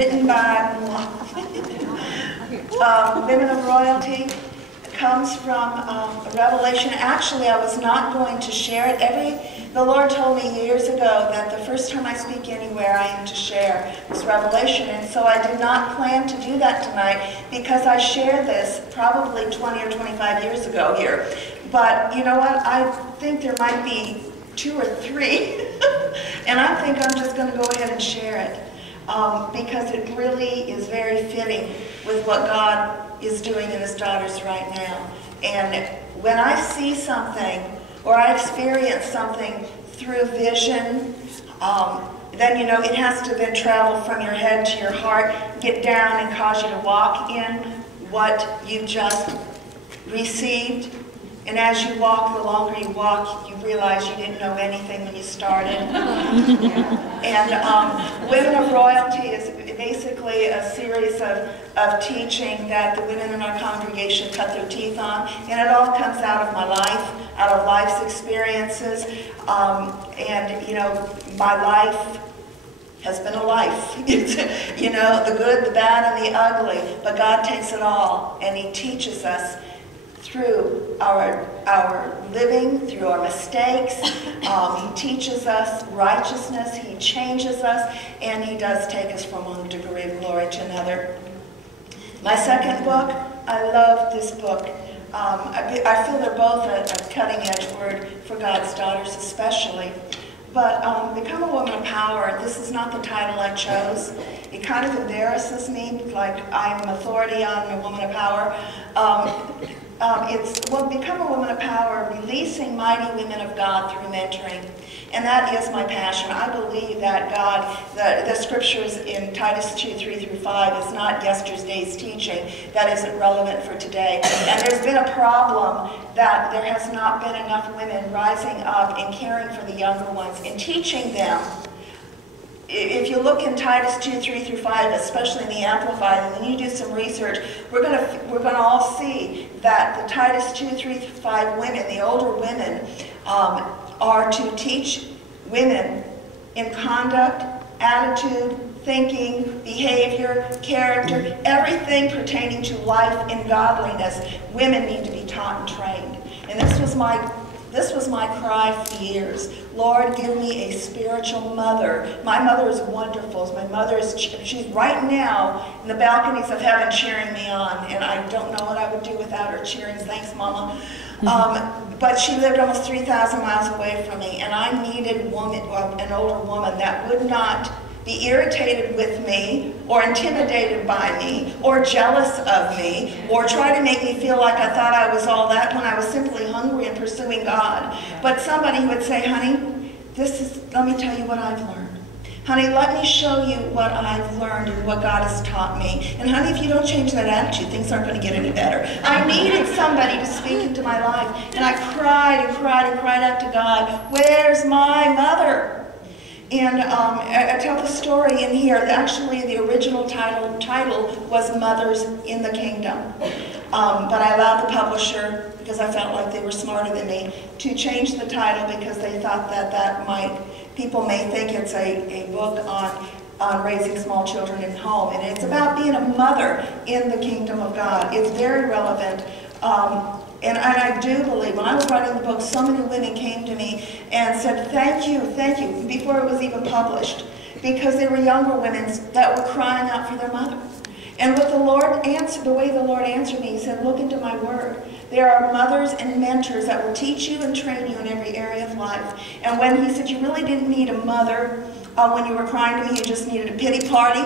written by Women of Royalty. It comes from a revelation. Actually, I was not going to share it. The Lord told me years ago that the first time I speak anywhere, I am to share this revelation. And so I did not plan to do that tonight because I shared this probably 20 or 25 years ago here. But you know what? I think there might be 2 or 3. And I think I'm just going to go ahead and share it because it really is very fitting with what God is doing in His daughters right now. And when I see something or I experience something through vision, then you know it has to then travel from your head to your heart, get down and cause you to walk in what you just received. And as you walk, the longer you walk, you realize you didn't know anything when you started. And Women of Royalty is basically a series of teaching that the women in our congregation cut their teeth on. And it all comes out of my life, out of life's experiences. And, you know, my life has been a life. You know, the good, the bad, and the ugly. But God takes it all, and He teaches us through our living, through our mistakes. He teaches us righteousness, He changes us, and He does take us from one degree of glory to another. My second book, I love this book. I feel they're both a cutting-edge word for God's daughters especially. But Become a Woman of Power, this is not the title I chose. It kind of embarrasses me, like I'm authority on a woman of power. Become a Woman of Power, releasing mighty women of God through mentoring. And that is my passion. I believe that God, the scriptures in Titus 2:3-5 is not yesterday's teaching. That isn't relevant for today. And there's been a problem that there has not been enough women rising up and caring for the younger ones and teaching them. If you look in Titus 2:3-5, especially in the Amplified, and then you do some research, we're gonna all see that the Titus 2:3-5 women, the older women, are to teach women in conduct, attitude, thinking, behavior, character, everything pertaining to life and godliness. Women need to be taught and trained. And this was my cry for years. Lord, give me a spiritual mother. My mother is wonderful. My mother is, she's right now in the balconies of heaven cheering me on, and I don't know what I would do without her cheering. Thanks, Mama. But she lived almost 3,000 miles away from me, and I needed an older woman that would not be irritated with me, or intimidated by me, or jealous of me, or try to make me feel like I thought I was all that when I was simply hungry and pursuing God. But somebody who would say, honey, let me tell you what I've learned. Honey, let me show you what I've learned and what God has taught me. And honey, if you don't change that attitude, things aren't going to get any better. I needed somebody to speak into my life. And I cried and cried and cried out to God, where's my mother? And I tell the story in here. Actually, the original title was Mothers in the Kingdom. But I allowed the publisher, because I felt like they were smarter than me, to change the title because they thought that people may think it's a book on raising small children in home. And it's about being a mother in the kingdom of God. It's very relevant. And I do believe, when I was writing the book, so many women came to me and said, thank you, before it was even published, because they were younger women that were crying out for their mother. And what the Lord answered, the way the Lord answered me, He said, look into my word. There are mothers and mentors that will teach you and train you in every area of life. And when He said you really didn't need a mother when you were crying to me, you just needed a pity party.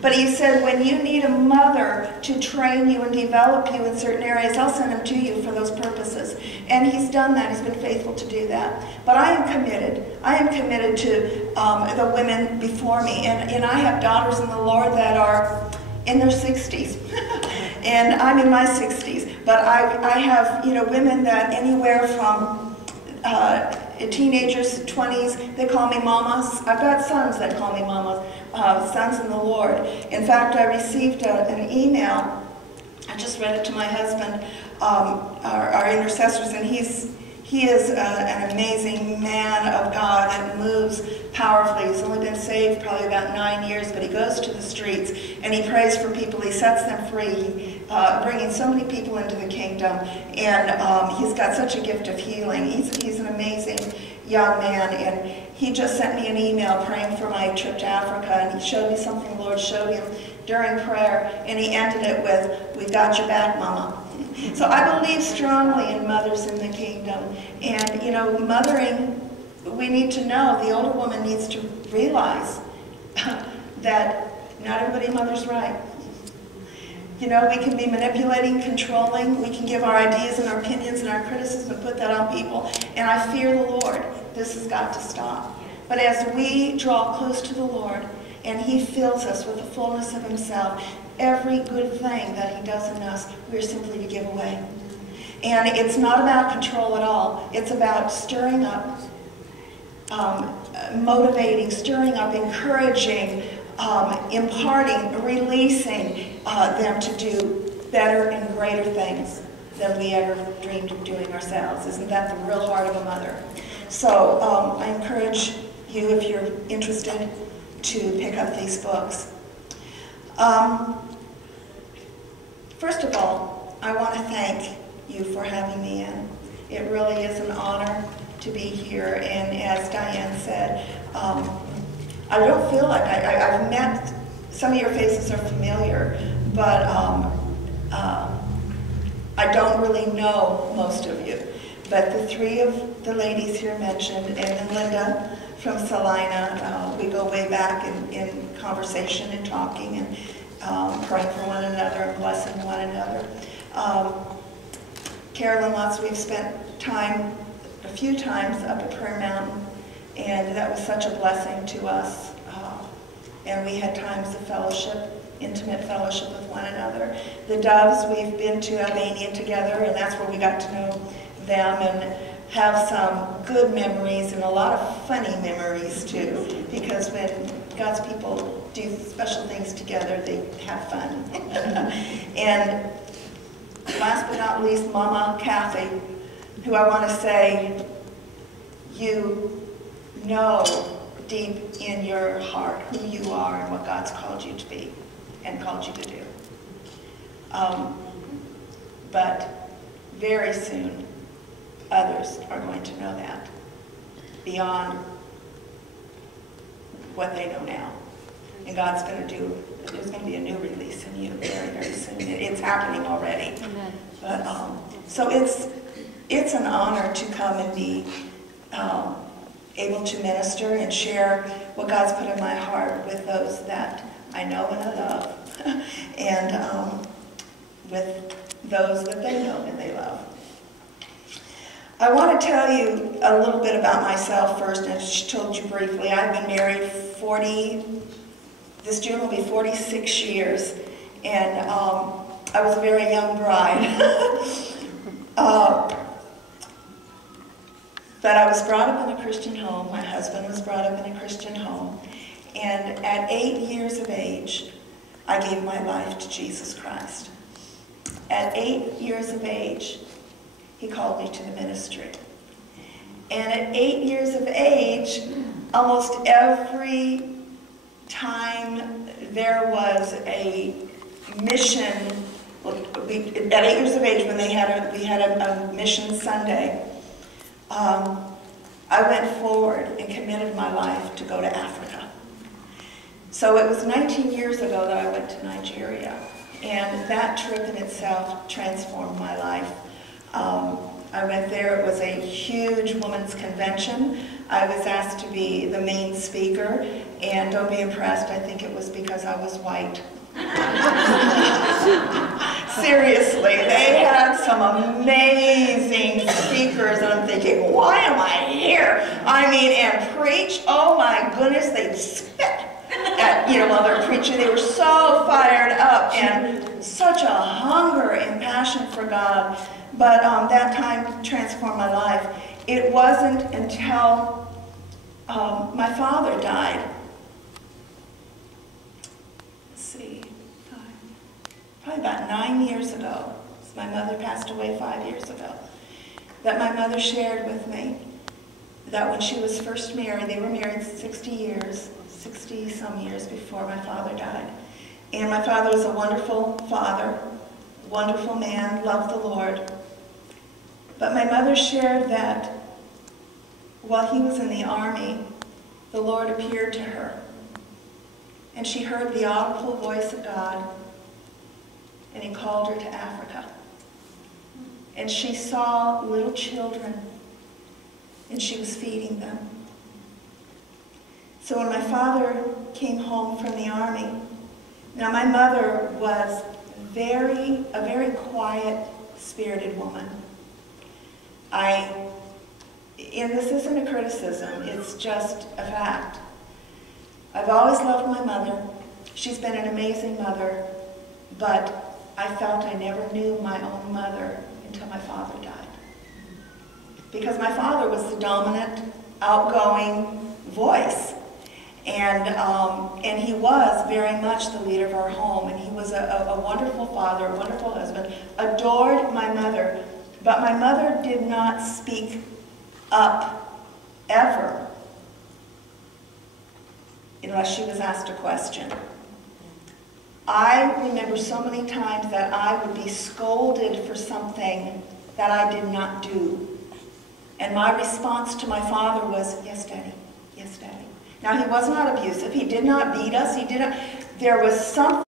But He said, when you need a mother to train you and develop you in certain areas, I'll send them to you for those purposes. And He's done that. He's been faithful to do that. But I am committed. I am committed to the women before me. And I have daughters in the Lord that are in their 60s. And I'm in my 60s. But I have, women that anywhere from teenagers, 20s, they call me mamas. I've got sons that call me mamas, sons in the Lord. In fact, I received an email. I just read it to my husband, our intercessors, and he's He is an amazing man of God that moves powerfully. He's only been saved probably about 9 years, but he goes to the streets and he prays for people. He sets them free, bringing so many people into the kingdom. And he's got such a gift of healing. He's an amazing young man, and he just sent me an email praying for my trip to Africa, and he showed me something the Lord showed him during prayer, and he ended it with, "We got your back, Mama." So I believe strongly in mothers in the kingdom. And, you know, mothering, we need to know, the older woman needs to realize that not everybody mothers right. You know, we can be manipulating, controlling, we can give our ideas and our opinions and our criticism and put that on people. And I fear the Lord. This has got to stop. But as we draw close to the Lord and he fills us with the fullness of himself, every good thing that he does in us, we're simply to give away. And it's not about control at all. It's about stirring up, motivating, stirring up, encouraging, imparting, releasing them to do better and greater things than we ever dreamed of doing ourselves. Isn't that the real heart of a mother? So I encourage you, if you're interested, to pick up these books. First of all, I want to thank you for having me in. It really is an honor to be here, and as Diane said, I don't feel like I've met, some of your faces are familiar, but I don't really know most of you. But the three of the ladies here mentioned, and then Linda from Salina, we go way back in conversation and talking and praying for one another and blessing one another. Carolyn Lutz, we've spent time a few times up at Prayer Mountain, and that was such a blessing to us. And we had times of fellowship, intimate fellowship with one another. The Doves, we've been to Albania together, and that's where we got to know them and have some good memories and a lot of funny memories too, because when God's people do special things together, they have fun. And last but not least, Mama Kathy, who I want to say, you know deep in your heart who you are and what God's called you to be and called you to do. But very soon, others are going to know that beyond what they know now. And God's going to do, there's going to be a new release in you very, very soon. It's happening already. Amen. But, so it's an honor to come and be able to minister and share what God's put in my heart with those that I know and I love, and with those that they know and they love. I want to tell you a little bit about myself first, and I told you briefly. I've been married this June will be 46 years, and I was a very young bride. But I was brought up in a Christian home. My husband was brought up in a Christian home. And at 8 years of age, I gave my life to Jesus Christ. At 8 years of age, he called me to the ministry. And at 8 years of age, almost every time there was a mission, at 8 years of age, when we had a mission Sunday, I went forward and committed my life to go to Africa. So it was 19 years ago that I went to Nigeria, and that trip in itself transformed my life. I went there. It was a huge women's convention. I was asked to be the main speaker, and don't be impressed, I think it was because I was white. Seriously, they had some amazing speakers, and I'm thinking, why am I here? I mean, and preach, oh my goodness, they'd spit at, while they're preaching. They were so fired up and such a hunger and passion for God. But that time transformed my life. It wasn't until my father died. Let's see, probably about 9 years ago. My mother passed away 5 years ago. that my mother shared with me, that when she was first married, they were married 60-some years before my father died. And my father was a wonderful father, wonderful man, loved the Lord. But my mother shared that while he was in the army, the Lord appeared to her. And she heard the audible voice of God, and he called her to Africa. And she saw little children, and she was feeding them. So when my father came home from the army, now my mother was a very quiet, spirited woman. And this isn't a criticism, it's just a fact. I've always loved my mother. She's been an amazing mother, but I felt I never knew my own mother until my father died. Because my father was the dominant, outgoing voice. And he was very much the leader of our home, and he was a wonderful father, a wonderful husband, adored my mother, but my mother did not speak up ever unless she was asked a question. I remember so many times that I would be scolded for something that I did not do. And my response to my father was, "Yes, Daddy. Yes, Daddy." Now, he was not abusive. He did not beat us. There was something